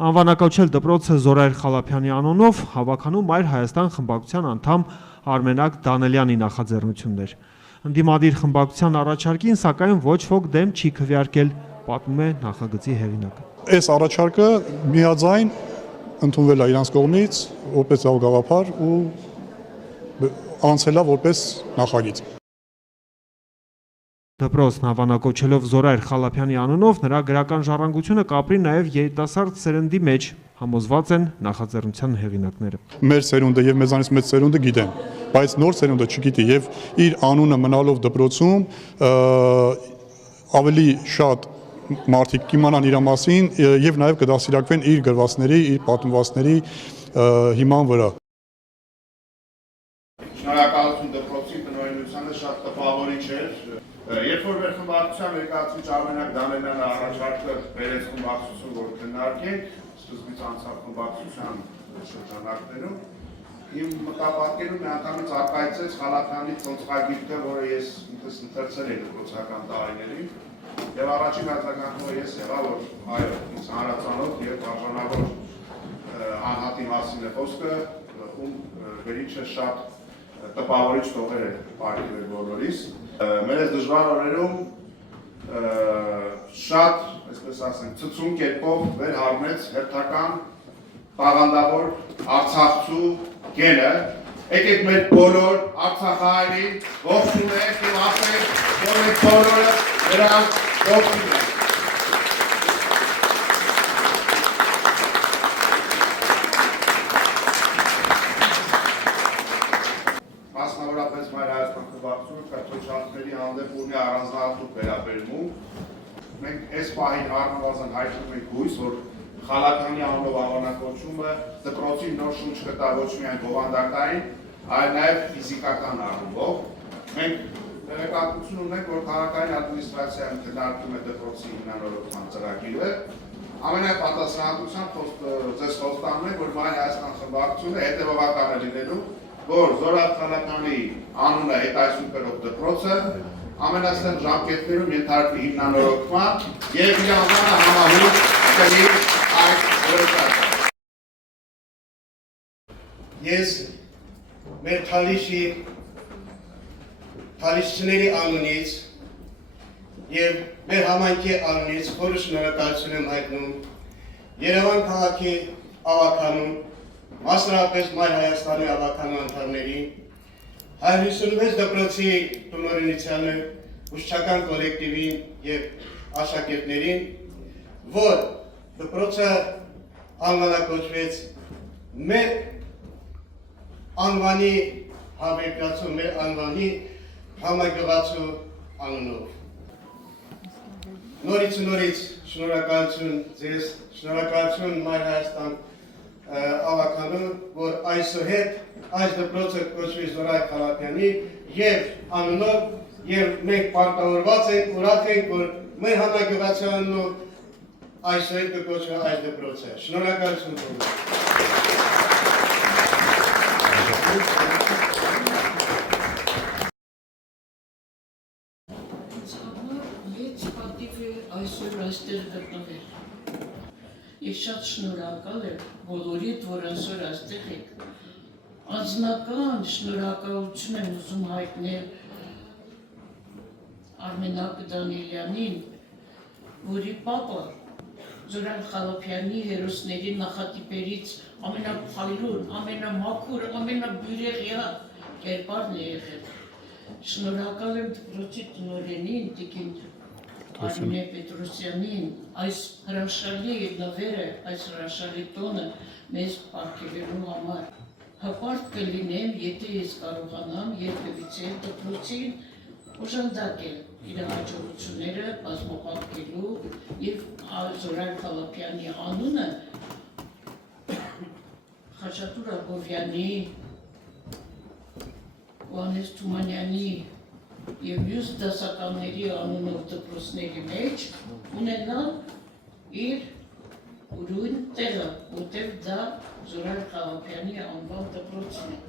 Անվանակոչել դպրոցը Զորայր Խալափյանի անունով հավաքանում Մայր Հայաստան խմբակցության անդամ Արմենակ Դանելյանի նախաձեռնություններ։ Ընդդիմադիր խմբակցության առաջարկին, սակայն ոչ ոք դեմ չի քվեարկել, պատմում է նախագծի հեղինակը։ Այս առաջարկը միաձայն ընդունվել է իրանց կողմից որպես գաղափար ու անցել է որպես նախագիծ։ Դպրոցն անվանակոչելով Զորայր Խալափյանի անունով նրա գրական ժառանգությունը կապրի նաև երիտասարդ սերնդի մեջ, համոզված են նախաձեռնության հեղինակները։ Մեր սերունդը եւ մեզանից մեծ սերունդը գիտեն, բայց նոր սերունդը չգիտի եւ իր անունը մնալով դպրոցում ավելի շատ մարդիկ կիմանան իր մասին եւ նաեւ կդասիրակվեն իր գրվածքների, իր պատմվածքների հիման վրա։ Շնորհակալություն դպրոցի տնօրինությանը, շատ տպավորիչ էր։ Երբ որ մեր խմբակցության ներկայացուցիչ Արմենակ Դանելյանը առաջարկը բերեց խմբակցություն, որ քննարկենք, սկզբից անցավ խմբակցության շրջանակներում, իմ մտապատկերում միանգամից արտահայտվեց Խալափյանի ծնծղագիրքը, որը ես ինքս ընթերցել եմ դպրոցական տարիներին, եւ առաջին արձագանքումը ես եղա, որ այո, ինձ հանրացանոթ եւ արժանավոր անհատի մասին է խոսքը, ում գրիչը շատ տպավորիչ տողեր է պարգևել բոլորիս։ Մեր այս դժվար օրերում շատ, այսպես ասենք, ցցուն կերպով վերհարմեց հերթական տաղանդավոր արցախցու գենը։ Եկեք մեր բոլոր արցախահայերին ողջունենք եւ ասենք, որ մենք բոլորը նրանց ողջունում ենք։ Մասնավորապես Մայր Հայաստան խմբակցությունը կաթողիկոսների հանդեպ ունի առանձնահատուկ վերաբերմունք։ Մենք այս պահին առնվազն հայտնում ենք հույս, որ Խալափյանի անունով անվանակոչումը դպրոցին նոր շունչ կտա ոչ միայն բովանդակային, այլ նաև ֆիզիկական առումով։ Մենք տեղեկատվություն ունենք, որ քաղաքային ադմինիստրացիան քննարկում է դպրոցի հիմնանորոգման ծրագիրը։ Ամենապատասխանատվությամբ ձեզ խոստանում ենք, որ Մայր Հայաստան խմբակցությունը հետևողական է լինելու, որ Զորայր Խալափյանի անունը հետայսում կրող դպրոցը ամենաստեղ ժամկետներում ենթարկվի հիմնանորոգման եւ իր անվանը համահունչ կլինի այդ օրենսդրությամբ։ Ես մեր թալիշների անունից եւ մեր համայնքի անունից խորը շնորհակալություն եմ հայտնում Երևան քաղաքի ավականուն, մասնավորապես Մայր Հայաստանի ավականու անդամներին, 156 դպրոցի տնօրինությանը, ուսուցչական կոլեկտիվին եւ աշակերտներին, որ դպրոցը անվանակոչվեց մեր անվանի հավերկացու, մեր անվանի համագյուղացու անունով։ Նորից շնորհակալություն ձեզ, շնորհակալություն Մայր Հայաստան ավականու, որ այսուհետ այս դպրոցը կոչվի Զորայր Խալափյանի եւ անունով եւ մենք պարտավորված ենք, ուրախ ենք, որ մեր համագյուղացիանն ու այսուհետ կկոչվի այս դպրոցը։ Շնորհակալություն Մեծ պատիվ է այսօր այստեղ գտնվել։ Ես շատ շնորհակալ եմ բոլորիդ, որ այսօր այստեղ եք։ Անձնական շնորհակալություն եմ ուզում հայտնել Արմենակ Դանելյանին, որի պապը Զորայր Խալափյանի հերոսների նախատիպերից ամենափայլուն, ամենամաքուր, ամենաբյուրեղյա կերպարն է եղել։ Շնորհակալ եմ դպրոցի տնօրենին, տիկին Արմինե Պետրոսյանին, այս հրաշալի նվերը, այս հրաշալի տոնը մեզ պարգևելու համար։ Հպարտ կլինեմ, եթե ես կարողանամ երբևիցե դպրոցին օժանդակել իր հաջողությունները բազմապատկելու եւ Զորայր Խալափյանի անունը Խաչատուր Աբովյանի, Հովհաննես Թումանյանի եւ մյուս դասականների անունով դպրոցների մեջ ունենալ իր ուրույն տեղը, որտեղ դա Զորայր Խալափյանի անվան դպրոցն է։